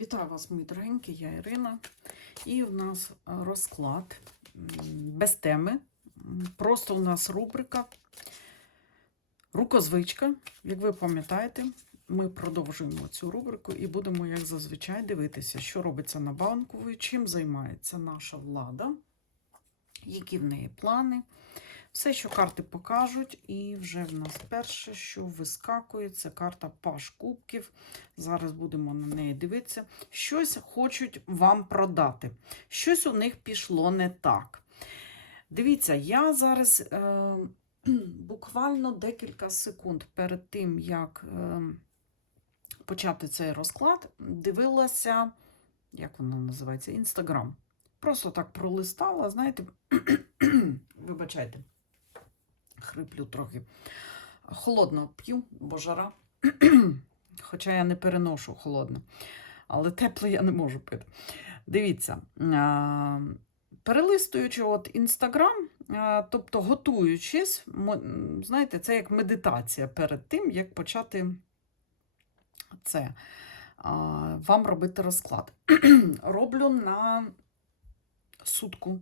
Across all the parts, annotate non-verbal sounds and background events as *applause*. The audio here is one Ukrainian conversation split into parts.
Вітаю вас, мої дорогенькі, я Ірина. І у нас е, розклад без теми. Просто у нас рубрика Рукозвичка. Як ви пам'ятаєте, ми продовжуємо цю рубрику і будемо, як зазвичай, дивитися, що робиться на банковій, чим займається наша влада, які в неї плани. Все, що карти покажуть, і вже в нас перше, що вискакує, це карта Паш Кубків. Зараз будемо на неї дивитися. Щось хочуть вам продати. Щось у них пішло не так. Дивіться, я зараз е, *clears throat* буквально декілька секунд перед тим, як е, почати цей розклад, дивилася, як вона називається, Інстаграм. Просто так пролистала, знаєте, *clears throat* вибачайте, хриплю трохи. Холодно п'ю, бо жара. *clears throat* Хоча я не переношу холодне, але тепле я не можу пити. Дивіться, перелистуючи от Інстаграм, тобто готуючись, знаєте, це як медитація перед тим, як почати це вам робити розклад. *clears throat* Роблю на сутку.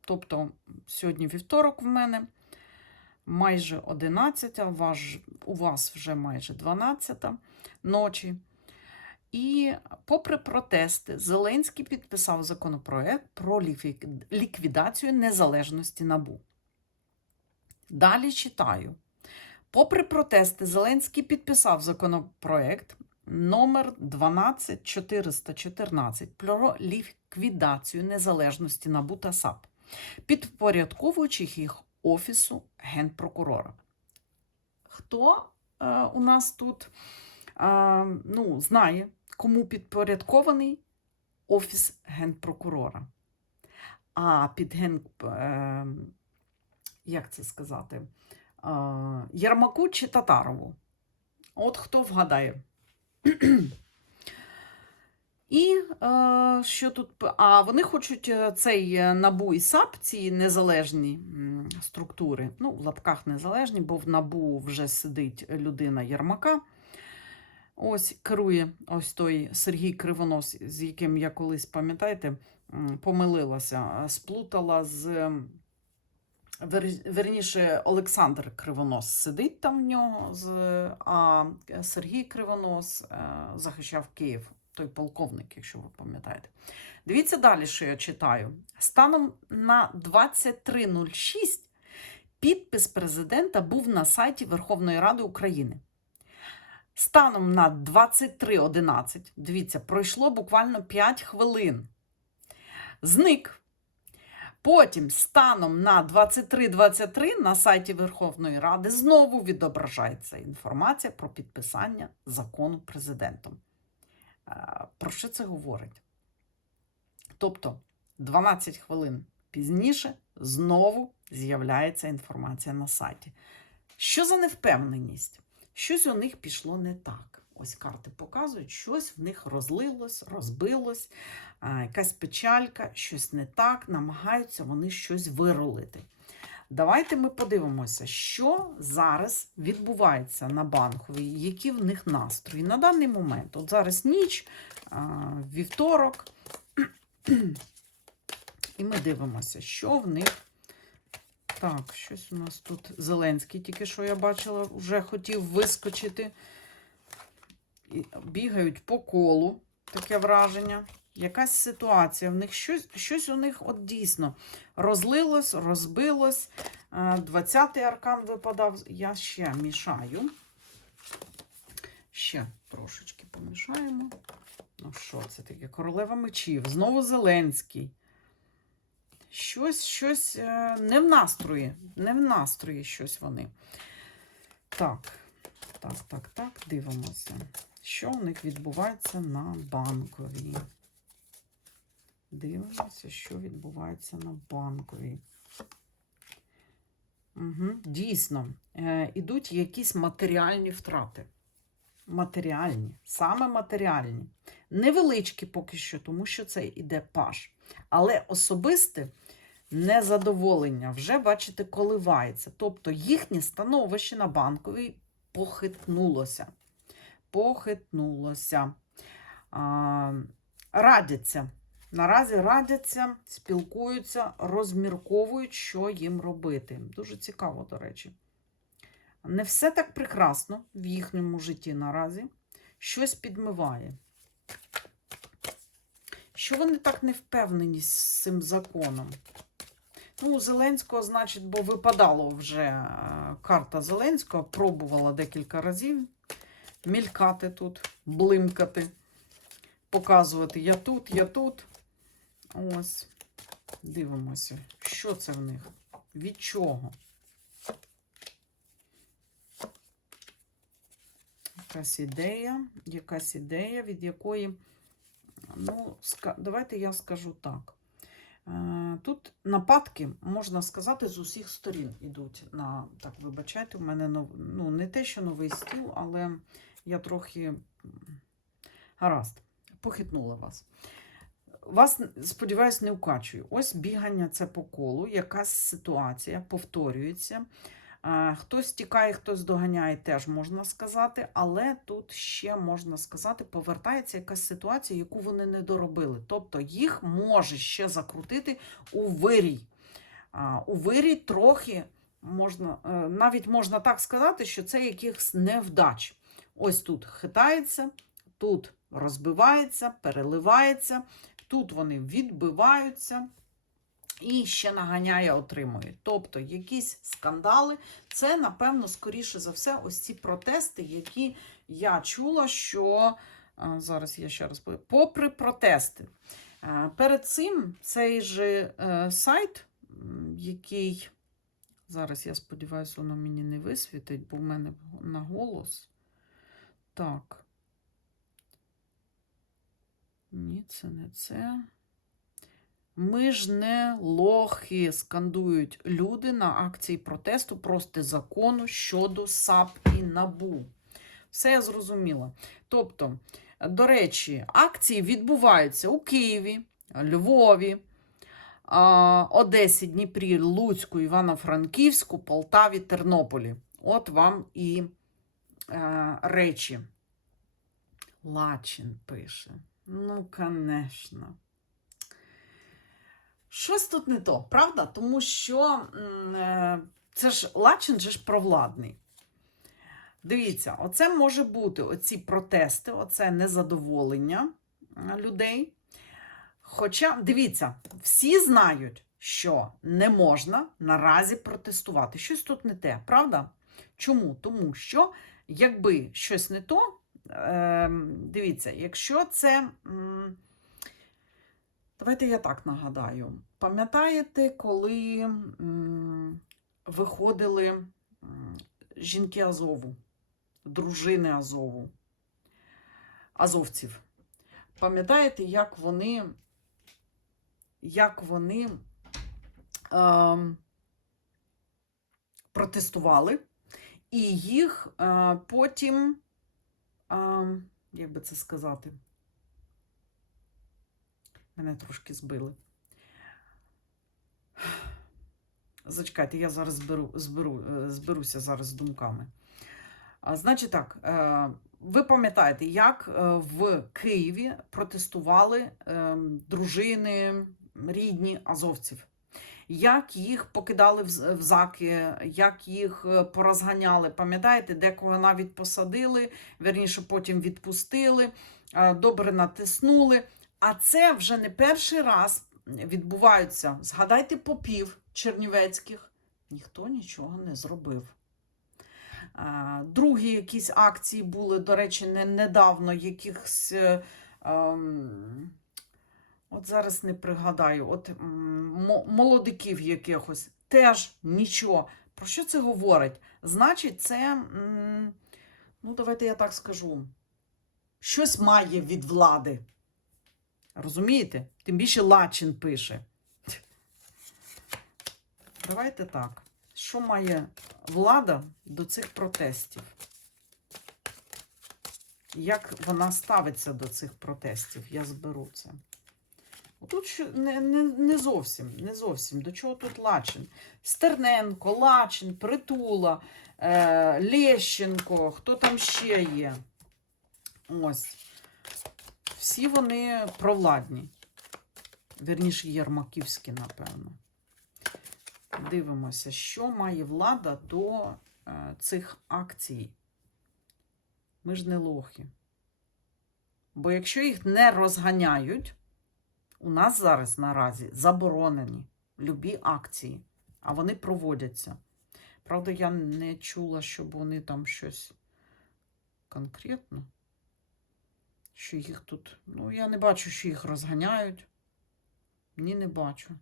Тобто сьогодні вівторок в мене майже 11, ваш, у вас вже майже 12 ночі. І, попри протести, Зеленський підписав законопроект про ліквідацію незалежності НАБУ. Далі читаю. Попри протести, Зеленський підписав законопроект номер 12414 про ліквідацію незалежності НАБУ та САП, підпорядковуючи їх Офісу Генпрокурора. Хто е, у нас тут е, ну, знає, кому підпорядкований Офіс Генпрокурора? А під ген, е, як це сказати, е, Єрмаку чи Татарову? От хто вгадає? І е, що тут? А вони хочуть е, цей е, НАБУ і САП, ці незалежні структури, ну, в лапках незалежні, бо в НАБУ вже сидить людина Єрмака. Ось керує ось той Сергій Кривонос, з яким я колись, пам'ятаєте, помилилася, сплутала з. Верніше, Олександр Кривонос сидить там в нього, а Сергій Кривонос захищав Київ, той полковник, якщо ви пам'ятаєте. Дивіться далі, що я читаю. Станом на 23.06 підпис президента був на сайті Верховної Ради України. Станом на 23.11, дивіться, пройшло буквально 5 хвилин. Зник. Потім, станом на 23.23 на сайті Верховної Ради знову відображається інформація про підписання закону президентом. Е, Про що це говорить? Тобто 12 хвилин пізніше знову з'являється інформація на сайті. Що за невпевненість? Щось у них пішло не так. Ось карти показують, щось в них розлилось, розбилось, якась печалька, щось не так, намагаються вони щось вирулити. Давайте ми подивимося, що зараз відбувається на банковій, які в них настрої на даний момент. От зараз ніч, вівторок, *clears throat* і ми дивимося, що в них. Так, щось у нас тут Зеленський, тільки що я бачила, вже хотів вискочити. Бігають по колу, таке враження. Якась ситуація. В них щось, щось у них от дійсно розлилось, розбилось. Е, 20-й аркан випадав. Я ще мішаю. Ще трошечки помішаємо. Ну, що це таке? Королева мечів. Знову Зеленський. Щось, щось е, не в настрої. Не в настрої щось вони. Так, так, так, так, дивимося. Що у них відбувається на банковій? Дивимося, що відбувається на банковій. Угу. Дійсно, е, ідуть якісь матеріальні втрати. Матеріальні, саме матеріальні. Невеличкі поки що, тому що це іде паш. Але особисте незадоволення вже, бачите, коливається. Тобто їхнє становище на банковій похитнулося. Похитнулося. а, радяться. Наразі радяться, спілкуються, розмірковують, що їм робити. Дуже цікаво, до речі. Не все так прекрасно в їхньому житті наразі. Щось підмиває. Що вони так не впевнені з цим законом? Ну, у Зеленського, значить, бо випадало вже е, карта Зеленського, пробувала декілька разів мількати тут, блимкати, показувати я тут, я тут. Ось. Дивимося, що це в них? Від чого? Якась ідея, якась ідея, від якої, ну, давайте я скажу так. Е, Тут нападки, можна сказати, з усіх сторін йдуть на, так, вибачайте, у мене нов, ну, не те, що новий стіл, але я трохи гаразд, похитнула вас. Вас, сподіваюсь, не вкачую. Ось бігання це по колу, якась ситуація повторюється. Хтось тікає, хтось доганяє, теж можна сказати, але тут ще можна сказати, повертається якась ситуація, яку вони не доробили. Тобто їх може ще закрутити у вирій. У вирій трохи можна, е, навіть можна так сказати, що це якихось невдач. Ось тут хитається, тут розбивається, переливається, тут вони відбиваються. І ще наганяє, отримує. Тобто якісь скандали. Це, напевно, скоріше за все, ось ці протести, які я чула, що зараз я ще раз повім, попри протести. Перед цим цей же е, сайт, який зараз, я сподіваюся, воно мені не висвітить, бо в мене на голос. Так. Це не це. Ми ж не лохи, скандують люди на акції протесту проти закону щодо САП і НАБУ. Все я зрозуміла. Тобто, до речі, акції відбуваються у Києві, Львові, Одесі, Дніпрі, Луцьку, Івано-Франківську, Полтаві, Тернополі. От вам і е, речі. Лачин пише. Ну, звісно. Щось тут не то, правда? Тому що е, це ж Лачин же ж провладний. Дивіться, оце може бути оці протести, оце незадоволення людей. Хоча, дивіться, всі знають, що не можна наразі протестувати. Щось тут не те, правда? Чому? Тому що, якби щось не то, дивіться, якщо це. Давайте я так нагадаю. Пам'ятаєте, коли виходили жінки Азову, дружини Азову, азовців? Пам'ятаєте, як вони, як вони ем, протестували, і їх е, потім, ем, як би це сказати, Мене трошки збили. Зачекайте, я зараз зберу, зберу, е, зберуся зараз з думками. А, Значить так, е, ви пам'ятаєте, як е, в Києві протестували е, дружини рідні азовців, як їх покидали в заки, як їх е, порозганяли. Пам'ятаєте, декого навіть посадили, верніше потім відпустили, е, добре натиснули. А це вже не перший раз відбувається. Згадайте попів чернівецьких. Ніхто нічого не зробив. Другі якісь акції були, до речі, не, недавно якихось. е, ем, от зараз не пригадаю, от молодиків якихось. Теж нічого. Про що це говорить? Значить, це, ну, давайте я так скажу, щось має від влади. Розумієте? Тим більше Лачин пише. Давайте так. Що має влада до цих протестів? Як вона ставиться до цих протестів? Я зберу це. Тут не, не, не зовсім, не зовсім. До чого тут Лачин? Стерненко, Лачин, Притула, е, Лещенко, хто там ще є? Ось. всі вони провладні. Вірніше, єрмаківські, напевно. Дивимося, що має влада до е, цих акцій. Ми ж не лохи. Бо якщо їх не розганяють, у нас зараз наразі заборонені любі акції, а вони проводяться. Правда, я не чула, щоб вони там щось конкретно. Що їх тут. Ну, я не бачу, що їх розганяють. Ні, не бачу.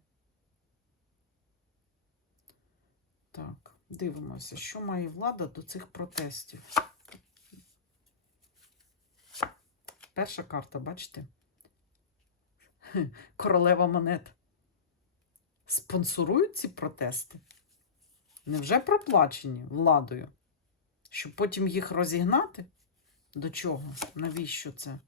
Так, дивимося, що має влада до цих протестів. Перша карта, бачите? *laughs* Королева монет. Спонсорують ці протести? Невже проплачені владою? Щоб потім їх розігнати? До чого? Навіщо це?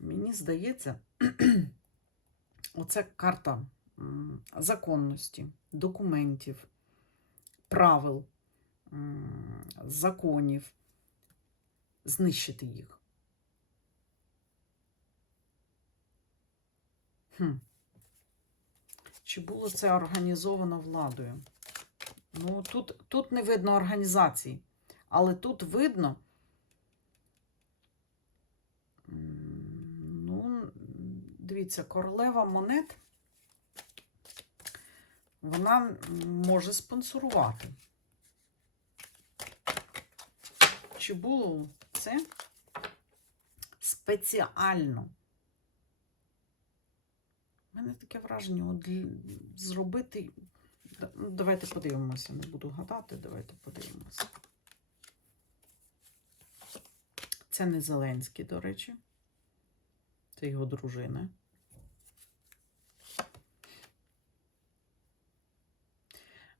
Мені здається, *clears throat* оце карта законності, документів, правил, законів, знищити їх. Хм. Чи було це організовано владою? Ну, тут, тут не видно організації, але тут видно. Ну, дивіться, королева монет, вона може спонсорувати. Чи було це спеціально? У мене таке враження, от зробити. Ну, Давайте подивимося, не буду гадати, давайте подивимося. Це не Зеленський, до речі. Це його дружина.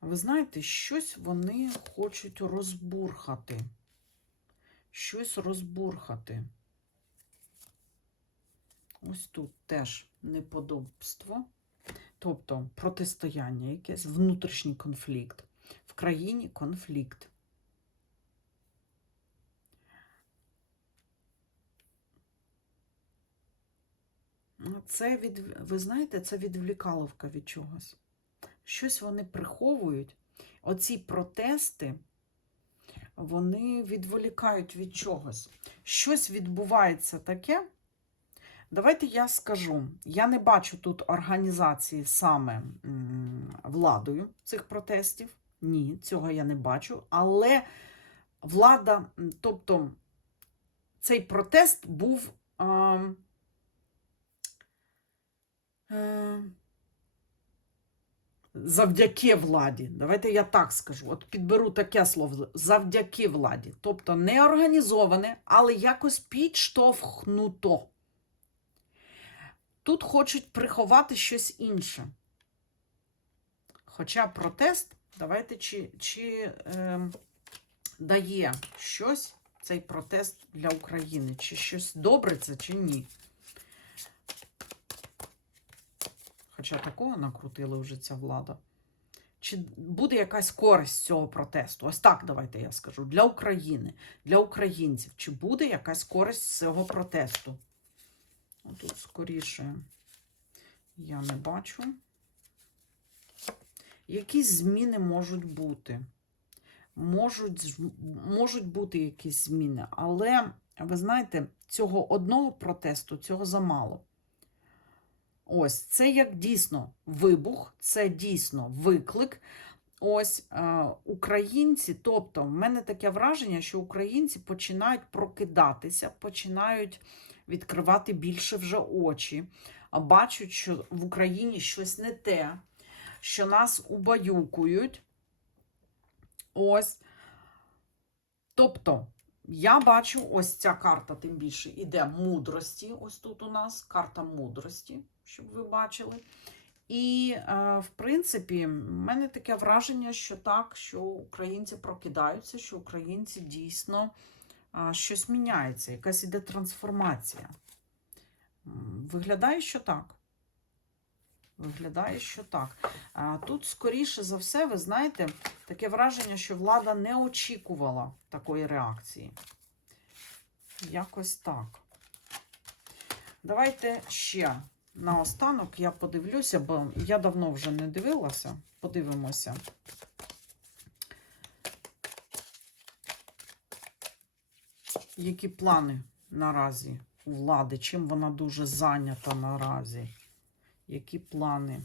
Ви знаєте, щось вони хочуть розбурхати. Щось розбурхати. Ось тут теж неподобство, тобто протистояння якесь, внутрішній конфлікт. В країні конфлікт. Це від, ви знаєте, це відвлікаловка від чогось. Щось вони приховують. Оці протести, вони відволікають від чогось. Щось відбувається таке. Давайте я скажу. Я не бачу тут організації саме владою цих протестів. Ні, цього я не бачу. Але влада, тобто цей протест був. Е, Завдяки владі. Давайте я так скажу. От підберу таке слово завдяки владі. Тобто не організоване, але якось підштовхнуто. Тут хочуть приховати щось інше. Хоча протест, давайте чи, чи е, дає щось цей протест для України, чи щось добре це, чи ні. Хоча такого накрутила вже ця влада. Чи буде якась користь цього протесту? Ось так давайте я скажу. Для України, для українців. Чи буде якась користь цього протесту? Тут скоріше я не бачу. Якісь зміни можуть бути. Можуть, можуть бути якісь зміни, але ви знаєте, цього одного протесту, цього замало. Ось це як дійсно вибух, це дійсно виклик. Ось е, українці, тобто, в мене таке враження, що українці починають прокидатися, починають відкривати більше вже очі, бачать, що в Україні щось не те, що нас убаюкують. Ось. Тобто, я бачу, ось ця карта, тим більше, іде мудрості. Ось тут у нас карта мудрості, щоб ви бачили. І, е, в принципі, в мене таке враження, що так, що українці прокидаються, що українці дійсно е, щось міняється, якась іде трансформація. Виглядає, що так. Виглядає, що так. Тут, скоріше за все, ви знаєте, таке враження, що влада не очікувала такої реакції. Якось так. Давайте ще наостанок я подивлюся, бо я давно вже не дивилася. Подивимося. Які плани наразі у влади? Чим вона дуже зайнята наразі? Які плани?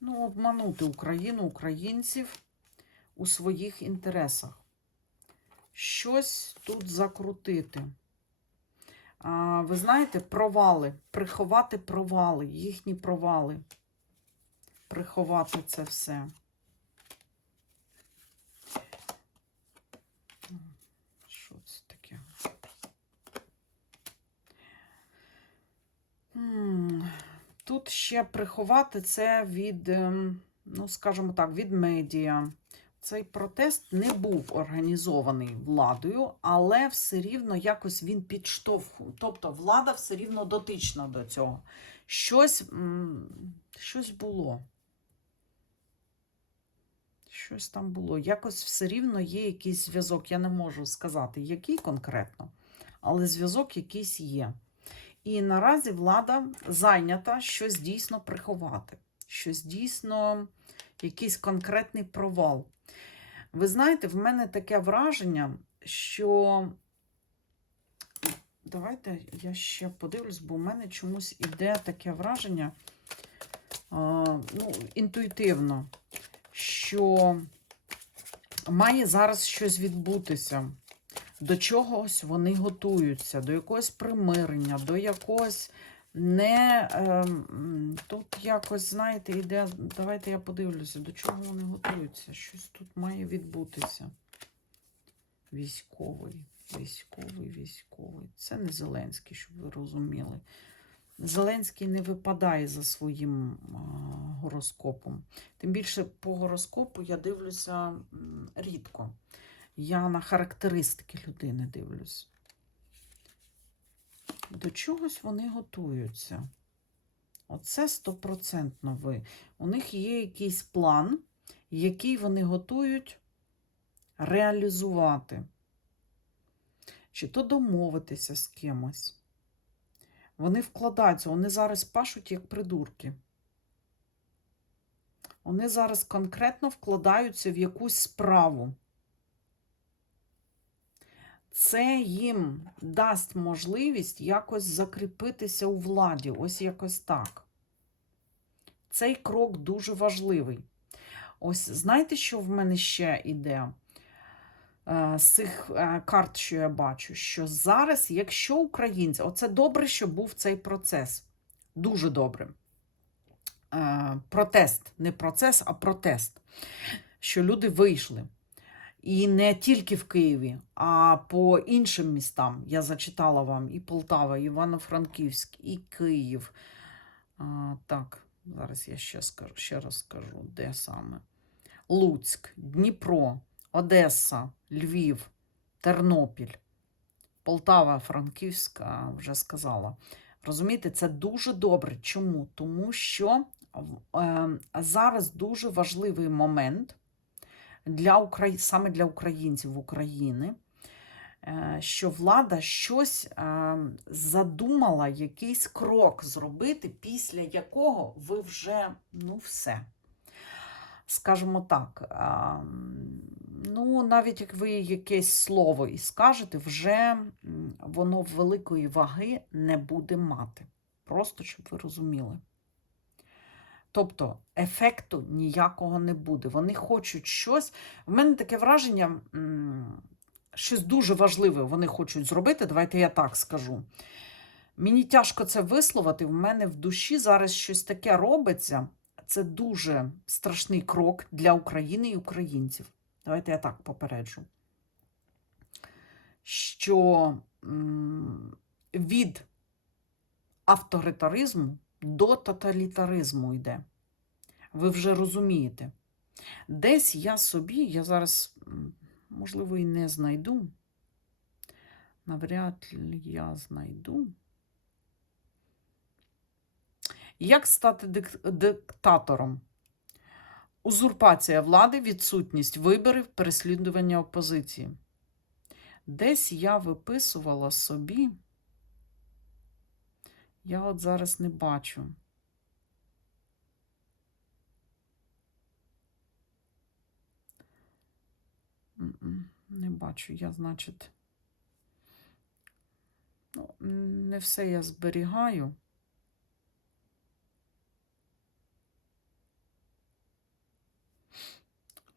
Ну, обманути Україну, українців у своїх інтересах. Щось тут закрутити. Ви знаєте, провали, приховати провали, їхні провали. Приховати це все. Що це таке? Тут ще приховати це від, ем, ну, скажімо так, від медіа. Цей протест не був організований владою, але все рівно якось він підштовхував. Тобто влада все рівно дотична до цього. Щось, щось було. Щось там було. Якось все рівно є якийсь зв'язок. Я не можу сказати, який конкретно, але зв'язок якийсь є. І наразі влада зайнята щось дійсно приховати, щось дійсно, якийсь конкретний провал. Ви знаєте, в мене таке враження, що. Давайте я ще подивлюсь, бо в мене чомусь іде таке враження ну, інтуїтивно, що має зараз щось відбутися. До чогось вони готуються, до якогось примирення, до якогось не. Ем, тут якось, знаєте, іде. Давайте я подивлюся, до чого вони готуються. Щось тут має відбутися. Військовий, військовий, військовий. Це не Зеленський, щоб ви розуміли. Зеленський не випадає за своїм а, гороскопом. Тим більше по гороскопу я дивлюся рідко. Я на характеристики людини дивлюсь. До чогось вони готуються. Оце стопроцентно ви. У них є якийсь план, який вони готують реалізувати. Чи то домовитися з кимось. Вони вкладаються, вони зараз пашуть як придурки. Вони зараз конкретно вкладаються в якусь справу. Це їм дасть можливість якось закріпитися у владі. Ось якось так. Цей крок дуже важливий. Ось знаєте, що в мене ще іде е, з цих е, карт, що я бачу? Що зараз, якщо українці, оце добре, що був цей процес. Дуже добре. Е, Протест, не процес, а протест. Що люди вийшли. І не тільки в Києві, а по іншим містам. Я зачитала вам і Полтава, і Івано-Франківськ, і Київ. А, так, зараз я ще скажу, ще раз скажу, де саме. Луцьк, Дніпро, Одеса, Львів, Тернопіль, Полтава, Франківська, вже сказала. Розумієте, це дуже добре. Чому? Тому що е, зараз дуже важливий момент для Украї... саме для українців України, е, що влада щось е, задумала, якийсь крок зробити, після якого ви вже ну все. Скажімо так, е, ну, навіть як ви якесь слово і скажете, вже воно великої ваги не буде мати. Просто щоб ви розуміли. Тобто ефекту ніякого не буде. Вони хочуть щось. В мене таке враження, щось дуже важливе вони хочуть зробити. Давайте я так скажу. Мені тяжко це висловити. В мене в душі зараз щось таке робиться. Це дуже страшний крок для України і українців. Давайте я так попереджу. Що від авторитаризму до тоталітаризму йде. Ви вже розумієте. Десь я собі, я зараз, можливо, і не знайду. Навряд я знайду. Як стати дик- диктатором? Узурпація влади, відсутність виборів, переслідування опозиції. Десь я виписувала собі. Я от зараз не бачу. Не бачу. Я, значить, ну, не все я зберігаю.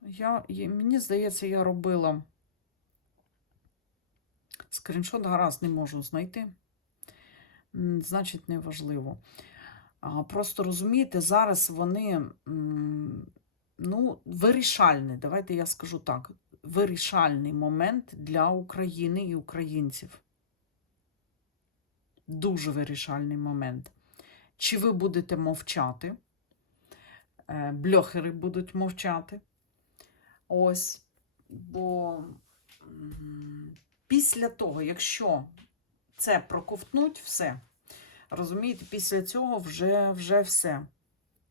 Я, мені здається, я робила скріншот, гаразд не можу знайти. Значить, неважливо. А, просто розумієте, зараз вони ну, вирішальний, давайте я скажу так, вирішальний момент для України і українців. Дуже вирішальний момент. Чи ви будете мовчати? Е, Бльохери будуть мовчати. Ось. Бо після того, якщо це проковтнуть, все. Розумієте, після цього вже, вже все.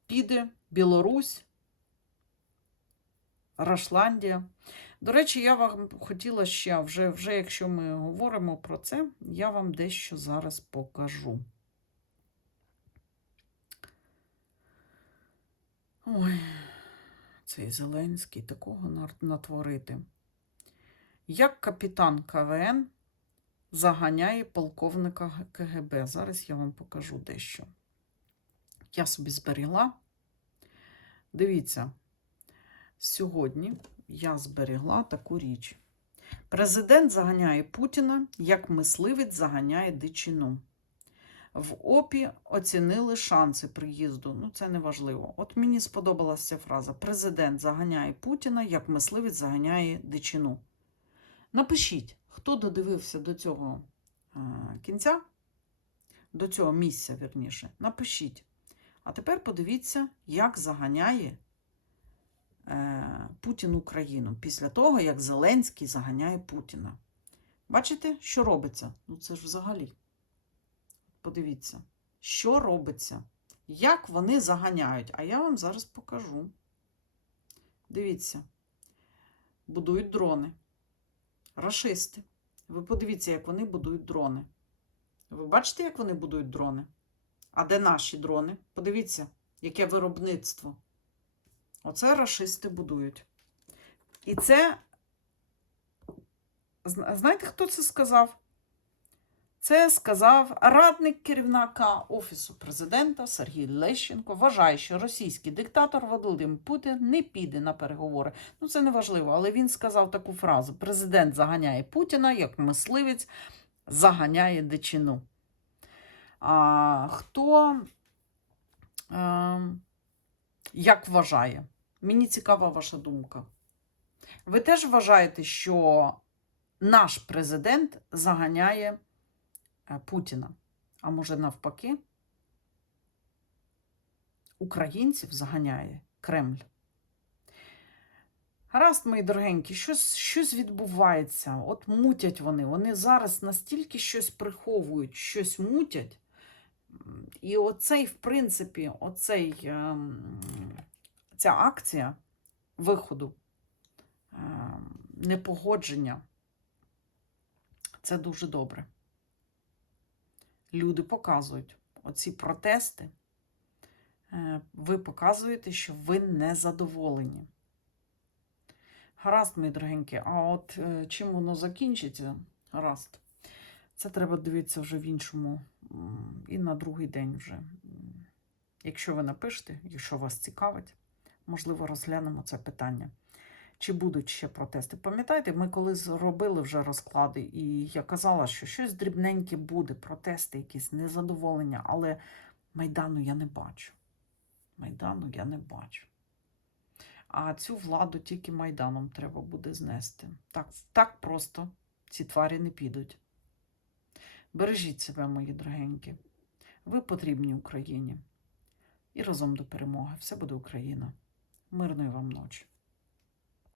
Піде Білорусь, Рашландія. До речі, я вам хотіла ще, вже, вже якщо ми говоримо про це, я вам дещо зараз покажу. Ой, цей Зеленський такого натворити. Як капітан КВН заганяє полковника КГБ. Зараз я вам покажу дещо. Я собі зберігла. Дивіться, сьогодні я зберігла таку річ. Президент заганяє Путіна, як мисливець заганяє дичину. В ОПІ оцінили шанси приїзду. Ну, це не важливо. От мені сподобалася ця фраза: Президент заганяє Путіна, як мисливець заганяє дичину. Напишіть, хто додивився до цього е, кінця, до цього місця, вірніше. Напишіть. А тепер подивіться, як заганяє е, Путін Україну після того, як Зеленський заганяє Путіна. Бачите, що робиться? Ну це ж взагалі. Подивіться, що робиться, як вони заганяють. А я вам зараз покажу. Дивіться, будують дрони. Рашисти. Ви подивіться, як вони будують дрони. Ви бачите, як вони будують дрони? А де наші дрони? Подивіться, яке виробництво. Оце рашисти будують. І це. Знаєте, хто це сказав? Це сказав радник керівника Офісу президента Сергій Лещенко. Вважає, що російський диктатор Володимир Путін не піде на переговори. Ну, це не важливо, але він сказав таку фразу: президент заганяє Путіна, як мисливець заганяє дичину. А, хто е, як вважає? Мені цікава ваша думка. Ви теж вважаєте, що наш президент заганяє Путіна? А може, навпаки, українців заганяє Кремль? Гаразд, мої дорогенькі, щось, щось відбувається. От мутять вони. Вони зараз настільки щось приховують, щось мутять. І оцей, в принципі, оцей, ем, ця акція виходу, ем, непогодження, це дуже добре. Люди показують оці протести. е, Ви показуєте, що ви не задоволені. Гаразд, мої дорогенькі, а от е, чим воно закінчиться? Гаразд. Це треба дивитися вже в іншому і на другий день вже. Якщо ви напишете, якщо вас цікавить, можливо, розглянемо це питання. Чи будуть ще протести? Пам'ятаєте, ми коли зробили вже розклади, і я казала, що щось дрібненьке буде, протести, якісь незадоволення, але Майдану я не бачу. Майдану я не бачу. А цю владу тільки Майданом треба буде знести. Так, так просто ці тварі не підуть. Бережіть себе, мої дорогенькі. Ви потрібні Україні. І разом до перемоги. Все буде Україна. Мирної вам ночі.